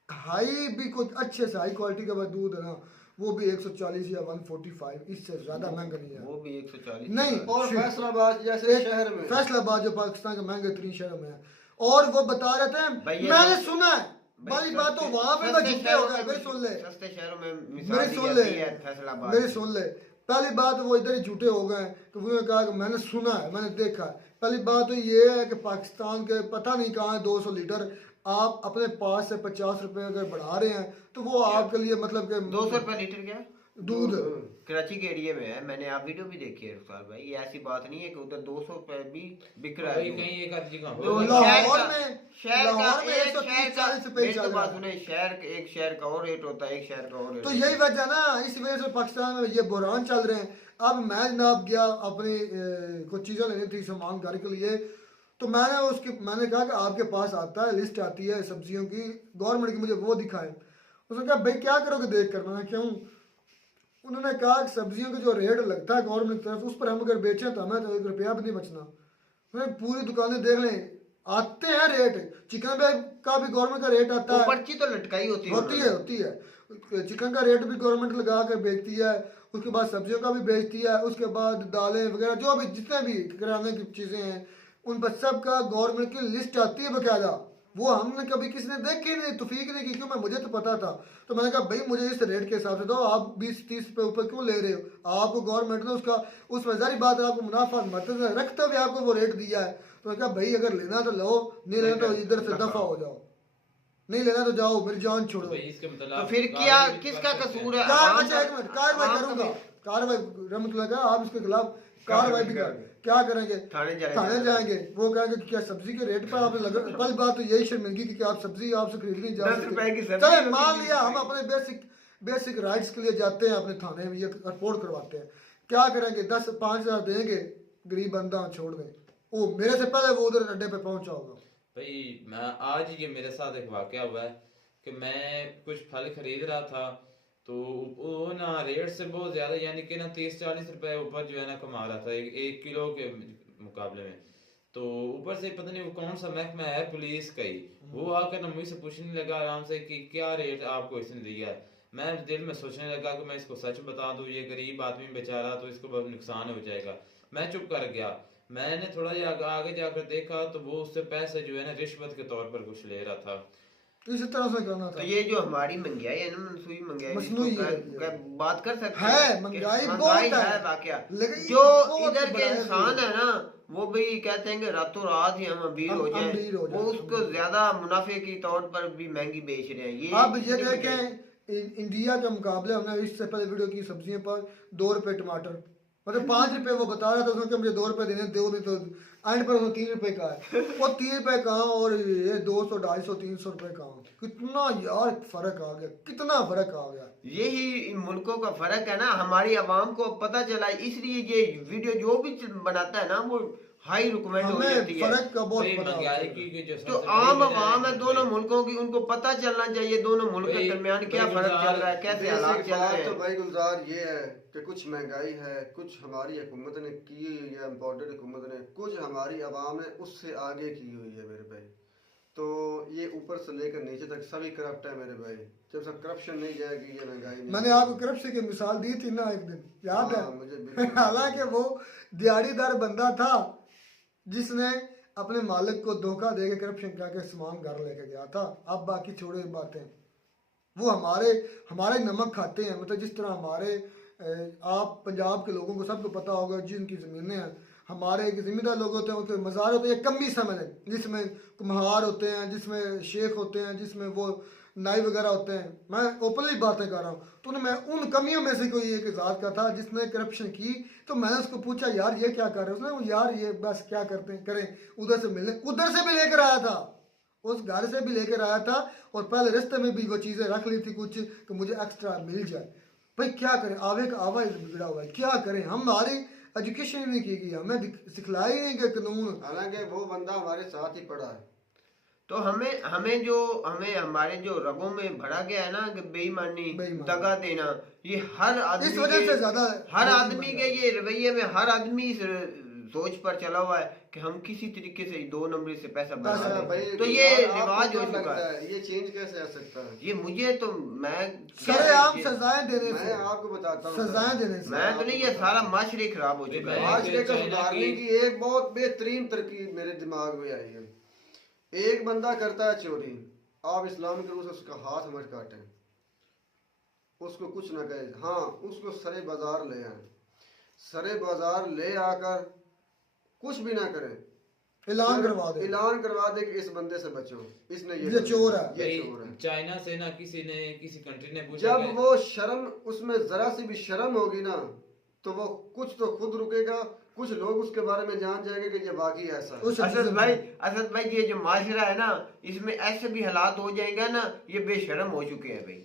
हाई भी कुछ अच्छे से हाई क्वालिटी का दूध है ना वो भी 140 या 145, इससे ज्यादा महंगा नहीं है। वो भी 140 नहीं। और फैसलाबाद जैसे शहर में, फैसलाबाद जो पाकिस्तान के महंगे तरीन शहर में है, और वो बता रहे थे मैंने सुना है बड़ी बात तो वहां पे तो झूठे हो गए। मेरी सुन ले, सस्ते शहरों में मेरी सुन ले, मेरी सुन ले, पहली बात वो इधर ही झूठे हो गए तो उन्होंने कहा कि मैंने सुना है, मैंने देखा है। पहली बात तो ये है कि पाकिस्तान के पता नहीं कहाँ है 200 लीटर, आप अपने पास से 50 रुपए अगर बढ़ा रहे हैं तो वो आपके लिए मतलब कि 200 रुपए लीटर क्या दूध कराची के एरिया में है। मैंने आप वीडियो भी देखी है रुखसार भाई, ये ऐसी बात नहीं है कि उधर 200 रुपए भी बिक रहा है। कहीं एक आधी जगह तो लाहौर में 130-40 रुपए चल रहा है। एक शहर का और रेट होता है, एक शहर का और रेट। तो यही वजह ना, इस वजह से पाकिस्तान में ये बुरहान चल रहे हैं। अब मैं जनाब गया अपनी कुछ चीज़ें लेनी थी सामान घर के लिए, तो मैंने कहा कि आपके पास आता है लिस्ट आती है सब्जियों की गवर्नमेंट की, मुझे वो दिखाएं। उसने कहा भाई क्या करोगे देख कर? मैंने क्यों? उन्होंने कहा कि सब्जियों का जो रेट लगता है गवर्नमेंट की तरफ उस पर हम अगर बेचें तो हमें तो 1 रुपया भी नहीं बचना। उन्होंने पूरी दुकानें देख लें, आते हैं रेट, चिकन का भी गवर्नमेंट का रेट आता है, पर्ची तो लटकाई होती है चिकन का रेट भी गवर्नमेंट लगा कर बेचती है, उसके बाद सब्जियों का भी बेचती है, उसके बाद दालें वगैरह जो भी जितने भी किराने की चीज़ें हैं उन पर सब का गवर्नमेंट की लिस्ट आती है बकायदा। वो हमने कभी किसी ने देखी नहीं, तौफीक नहीं की, क्यों? मैं मुझे तो पता था। तो मैंने कहा भाई मुझे इस रेट के हिसाब से दो, आप 20-30 रुपये ऊपर क्यों ले रहे हो? आपको गवर्नमेंट ने उसमें जारी बात है आपको मुनाफा मतलब रखते हुए आपको वो रेट दिया है। तो मैंने कहा भाई अगर लेना तो लो, नहीं लेना तो इधर से दफा हो जाओ, नहीं लेना तो जाओ, मेरी जान छोड़ो। तो फिर क्या किसका कसूर है? अच्छा एक मिनट, कार्रवाई करूंगा, कार्रवाई रहमतुल्लाह का, आप इसके खिलाफ कार्रवाई भी कर क्या करेंगे? थाने जाएंगे। वो कहेंगे कि क्या सब्जी के रेट पर आपने लगा? पहली बात तो यही शर्मिंदगी की कि आप सब्जी आपसे खरीदनी जा सकते। चले मान लिया हम अपने बेसिक राइट्स के लिए जाते हैं अपने थाने में, ये रिपोर्ट करवाते हैं, क्या करेंगे? 10-5 हज़ार देंगे, गरीब बंदा छोड़ दें, वो मेरे से पहले वो उधर अड्डे पे पहुंचा होगा। भाई मैं आज ये मेरे साथ एक वाकया हुआ है कि मैं कुछ फल खरीद रहा था तो वो ना रेट से बहुत ज्यादा यानी कि ना 30-40 रुपए ऊपर जो है ना कमा रहा था एक किलो के मुकाबले में। तो ऊपर से पता नहीं वो कौन सा महकमा है पुलिस का ही, वो आकर ना मुझसे पूछने लगा आराम से कि क्या रेट आपको इसने दिया है। मैं दिल में सोचने लगा कि मैं इसको सच बता दूं, ये गरीब आदमी बेचारा तो इसको बहुत नुकसान हो जाएगा। मैं चुप कर गया। मैंने थोड़ा आगे जाकर देखा तो वो उससे पैसे जो है ना रिश्वत के तौर पर कुछ ले रहा था। इसी तरह से करना था। तो ये जो हमारी महंगाई है ना, मनसूई महंगाई बात कर सकते हैं, महंगाई बहुत है वाकया। जो इधर के इंसान है ना वो भी कहते हैं कि रातों रात ही हम अमीर हो जाएं, वो उसको ज्यादा मुनाफे के तौर पर भी महंगी बेच रहे हैं। अब ये देखें इंडिया के मुकाबले, हमने इससे पहले वीडियो की सब्जियों पर 2 रुपए टमाटर, मतलब 5 रुपए वो बता रहा था, उसने मुझे 2 रुपए देने दो, नहीं तो एंड पर उसने 3 रुपए का है, वो 3 रुपए कहाँ और ये 200, 250, 300 रुपए कहाँ। कितना यार फर्क आ गया, कितना फर्क आ गया। यही मुल्कों का फर्क है ना, हमारी आवाम को पता चला, इसलिए ये वीडियो जो भी बनाता है ना वो हाई रिकमेंड हो जाती है। फर्क का बहुत पता तो आम आवाम है दोनों मुल्कों की, उनको पता चलना चाहिए दोनों मुल्क के दरमियान क्या फर्क चल रहा है, कैसे हालात चल रहे हैं। तो भाई गुलजार ये है कि कुछ महंगाई है, कुछ हमारी हुकूमत ने की या इम्पोर्टेड हुकूमत ने, कुछ हमारी आवाम ने उससे आगे की हुई है मेरे भाई। तो ये ऊपर से लेकर नीचे तक सभी करप्ट है मेरे भाई। जब तक करप्शन नहीं जाएगी ये महंगाई नहीं। मैंने आपको करप्शन की मिसाल दी थी ना एक दिन, याद है मुझे? हालांकि वो दिहाड़ीदार बंदा था जिसने अपने मालिक को धोखा देके करप्शन करके सामान घर लेके गया था। अब बाकी छोड़े बातें, वो हमारे नमक खाते हैं। मतलब जिस तरह हमारे आप पंजाब के लोगों को सबको पता होगा जिनकी ज़मीनें हैं, हमारे एक जिम्मेदार लोग होते हैं, उनके मज़ार होते हैं, कमी समझ है, जिसमें कुम्हार होते हैं, जिसमें शेख होते हैं, जिसमें वो नाई वगैरह होते हैं। मैं ओपनली बातें कर रहा हूँ। तो मैं उन कमियों में से कोई एक ज़ात का था जिसने करप्शन की। तो मैंने उसको पूछा यार ये क्या कर रहे हो? उसने यार ये बस क्या करते हैं करें, उधर से मिलने, उधर से भी लेकर आया था, उस घर से भी लेकर आया था, और पहले रिश्ते में भी वो चीज़ें रख ली थी कुछ कि मुझे एक्स्ट्रा मिल जाए। भाई क्या करें, आवे का आवा ही बिगड़ा हुआ है, क्या करें? हमारी एजुकेशन नहीं की गई, हमें सिखलाई नहीं गए कानून। हालांकि वो बंदा हमारे साथ ही पड़ा है। तो हमें हमारे जो रगों में भरा गया है ना कि बेईमानी, दगा देना, ये हर आदमी इस वजह से ज्यादा हर आदमी के ये रवैये में हर आदमी सोच पर चला हुआ है कि हम किसी तरीके से 2 नंबरी से पैसा बना दें। तो ये रिवाज हो चुका है। ये चेंज कैसे आ सकता है? ये मुझे तो मैं सरेआम सजाएं देने से, मैं आपको बताता हूँ सजाएं देने से, मैं तो नहीं, ये सारा माशरे खराब हो चुका है। माशरे को सुधारने की एक बहुत बेहतरीन तरकीब मेरे दिमाग में आई है। एक बंदा करता है चोरी, आप इस्लाम के रूप से उसका हाथ मत काटें, उसको कुछ ना कहे, हाँ उसको सरे बाजार ले आए, सरे बाजार ले आकर कुछ भी ना करें, ऐलान करवा दे, ऐलान करवा दे कि इस बंदे से बचो, इसने ये चोर है, ये चोर है। चाइना से ना किसी कंट्री ने पूछा, जब वो शर्म, उसमें जरा सी भी शर्म होगी ना, तो वो कुछ तो खुद रुकेगा, कुछ लोग उसके बारे में जान जाएंगे कि ये बाकी ऐसा है। असद भाई ये जो माशरा है ना, इसमें ऐसे भी हालात हो जाएगा ना, ये बेशर्म हो चुके हैं भाई,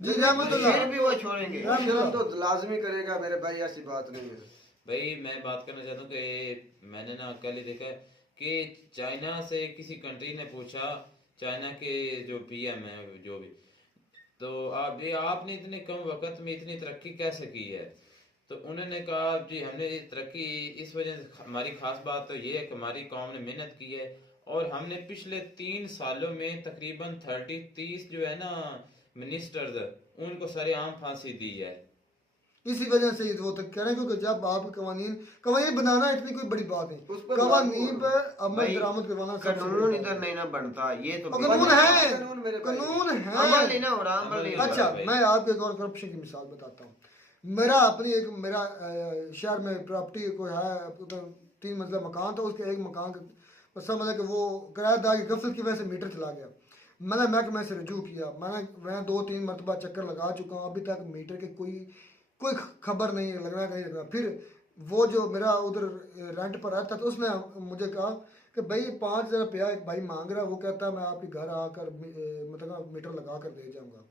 फिर भी वो छोड़ेंगे। शर्म तो लाजमी करेगा मेरे भाई, ऐसी बात नहीं है भाई। मैं बात करना चाहता हूँ कि मैंने ना कल ही देखा कि चाइना से किसी कंट्री ने पूछा, चाइना के जो पीएम है जो भी, तो आपने इतने कम वक्त में इतनी तरक्की कैसे की है? तो उन्होंने कहा जी हमने तरक्की इस वजह से, हमारी खास बात तो ये है कि हमारी कौम ने मेहनत की है, और हमने पिछले 3 सालों में तकरीबन 30 जो है ना मिनिस्टर्स, उनको सरेआम फांसी दी है। इसी वजह से वो तक कह रहे हैं, क्योंकि जब आप कवानीन बनाना इतनी कोई बड़ी बात नहीं, कवानीन पे अमल दरामद करवाना, कानून इधर नहीं ना बनता, ये तो कानून है, कानून है, अमल नहीं ना हो रहा, अमल नहीं। अच्छा मैं आपको एक और करप्शन की मिसाल बताता हूँ। मेरा शहर में प्रॉपर्टी को है, 3 मंजिला मकान था, उसके एक मकान का समझा कि वो किराएदार की गफलत की वजह से मीटर चला गया। मैंने महकमे से रजू किया, मैं 2-3 मरतबा चक्कर लगा चुका हूँ, अभी तक मीटर के कोई खबर नहीं लगना कहीं लगना। फिर वो जो मेरा उधर रेंट पर रहता था, उसने मुझे कहा कि भाई 5,000 रुपया एक भाई मांग रहा है, वो कहता है मैं आपके घर आकर मतलब मीटर लगा कर दे जाऊँगा,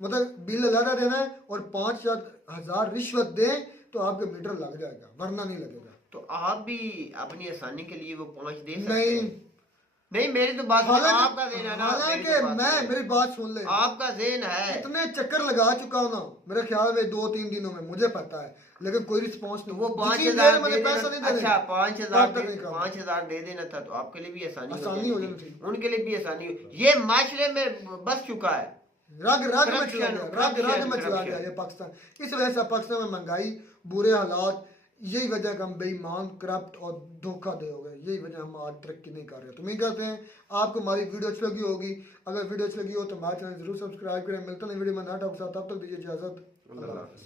मतलब बिल लगा देना है और 5,000 रिश्वत दें तो आपके मीटर लग जाएगा, वरना नहीं लगेगा। तो आप भी अपनी आसानी के लिए वो 5 दे सकते हैं? नहीं मेरी तो बात आपका ज़हन है ना, हालांकि मेरी बात सुन ले, आपका ज़हन है, इतने चक्कर लगा चुका हूँ ना, मेरे ख्याल में 2-3 दिनों में, मुझे पता है, लेकिन कोई रिस्पॉन्स नहीं। वो 5,000 दे देना, अच्छा 5,000 दे देना था तो आपके लिए भी आसानी हो जानी थी, उनके लिए भी आसानी हो। ये माशरे में बस चुका है, रग में चला गया ये पाकिस्तान। इस वजह से पाकिस्तान में महंगाई, बुरे हालात, यही वजह का हम बेईमान, करप्ट और धोखा दे हो गए, यही वजह हम आज तरक्की नहीं कर रहे। तो उम्मीद करते हैं आपको हमारी वीडियो अच्छी लगी होगी। अगर वीडियो अच्छी लगी हो तो हमारे चैनल जरूर सब्सक्राइब करें। मिलते हैं वीडियो में नया टॉपिक के साथ, तब तक दीजिए इजाजत, अल्लाह हाफ़िज़।